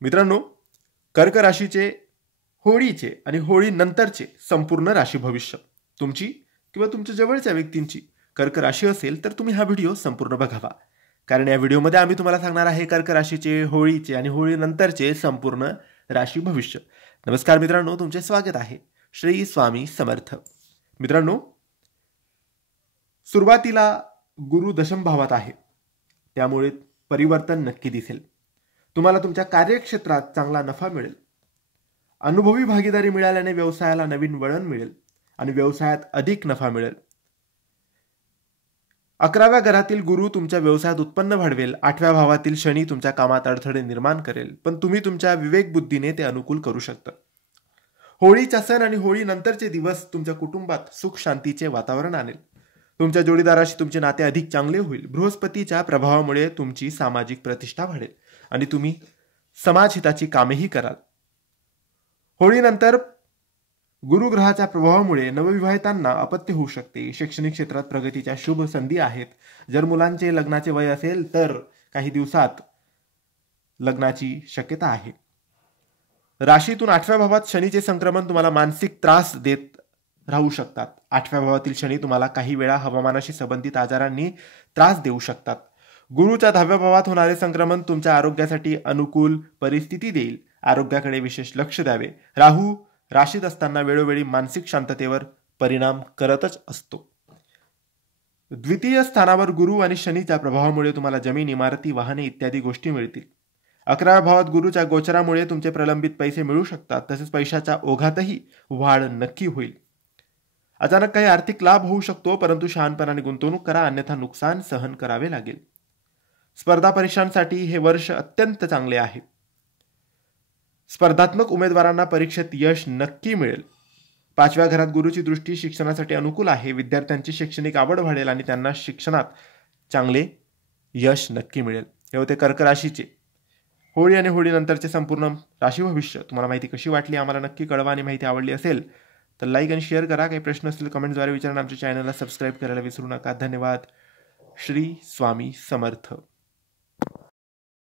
मित्रांनो, कर्क राशीचे होळीचे आणि होळी नंतरचे संपूर्ण राशी भविष्य तुमची किंवा तुमच्या जवळच्या व्यक्तींची कर्क राशी असेल तर तुम्ही हा व्हिडिओ संपूर्ण बघावा. कारण या व्हिडिओमध्ये आम्ही तुम्हाला सांगणार आहे कर्क राशीचे होळीचे आणि होळी नंतरचे संपूर्ण राशी भविष्य. नमस्कार मित्रांनो, तुमचे स्वागत आहे. श्री स्वामी समर्थ. मित्रांनो, सुरुवातीला गुरु दशम भावात आहे, त्यामुळे परिवर्तन नक्की दिसेल. तुम्हाला तुमच्या कार्यक्षेत्रात चांगला नफा मिळेल. अनुभवी भागीदारी मिळाल्याने व्यवसायाला नवीन वळण मिळेल आणि व्यवसायात अधिक नफा मिळेल. 11व्या घरातील गुरु तुमच्या व्यवसायात उत्पन्न वाढवेल. 8व्या भावातील शनी तुमच्या कामात अडथळे निर्माण करेल, पण तुम्ही तुमच्या विवेक बुद्धीने ते अनुकूल करू शकता. होळीचा सण आणि होळी नंतरचे दिवस तुमच्या कुटुंबात सुख शांतीचे वातावरण आणेल. तुमच्या जोडीदाराशी तुमचे नाते अधिक चांगले होईल. बृहस्पतीच्या प्रभावामुळे तुमची सामाजिक प्रतिष्ठा वाढेल आणि तुम्ही समाजहिताची कामेही कराल. होळीनंतर गुरुग्रहाच्या प्रभावामुळे नवविवाहितांना अपत्य होऊ शकते. शैक्षणिक क्षेत्रात प्रगतीच्या शुभ संधी आहेत. जर मुलांचे लग्नाचे वय असेल तर काही दिवसात लग्नाची शक्यता आहे. राशीतून 8व्या भावात शनीचे संक्रमण तुम्हाला मानसिक त्रास देत राहू शकतात. 8व्या भावातील शनी तुम्हाला काही वेळा हवामानाशी संबंधित आजारांनी त्रास देऊ शकतात. गुरुच्या 10व्या भावात होणारे संक्रमण तुमच्या आरोग्यासाठी अनुकूल परिस्थिती देईल. आरोग्याकडे विशेष लक्ष द्यावे. राहू राशीत असताना वेळोवेळी मानसिक शांततेवर परिणाम करतच असतो. द्वितीय स्थानावर गुरु आणि शनीच्या प्रभावामुळे तुम्हाला जमीन, इमारती, वाहने इत्यादी गोष्टी मिळतील. 11व्या भावात गुरुच्या गोचरामुळे तुमचे प्रलंबित पैसे मिळू शकतात. तसेच पैशाच्या ओघातही वाढ नक्की होईल. अचानक काही आर्थिक लाभ होऊ शकतो, परंतु शहाणपणाने गुंतवणूक करा, अन्यथा नुकसान सहन करावे लागेल. स्पर्धा परीक्षांसाठी हे वर्ष अत्यंत चांगले आहे. स्पर्धात्मक उमेदवारांना परीक्षेत यश नक्की मिळेल. 5व्या घरात गुरुची दृष्टी शिक्षणासाठी अनुकूल आहे. विद्यार्थ्यांची शैक्षणिक आवड वाढेल आणि त्यांना शिक्षणात चांगले यश नक्की मिळेल. हे होते कर्क राशीचे होळी आणि होळी नंतरचे संपूर्ण राशी भविष्य. तुम्हाला माहिती कशी वाटली आम्हाला नक्की कळवा आणि माहिती आवडली असेल तर लाईक आणि शेअर करा. काही प्रश्न असतील कमेंटद्वारे विचारा. आमच्या चॅनलला सबस्क्राईब करायला विसरू नका. धन्यवाद. श्री स्वामी समर्थ.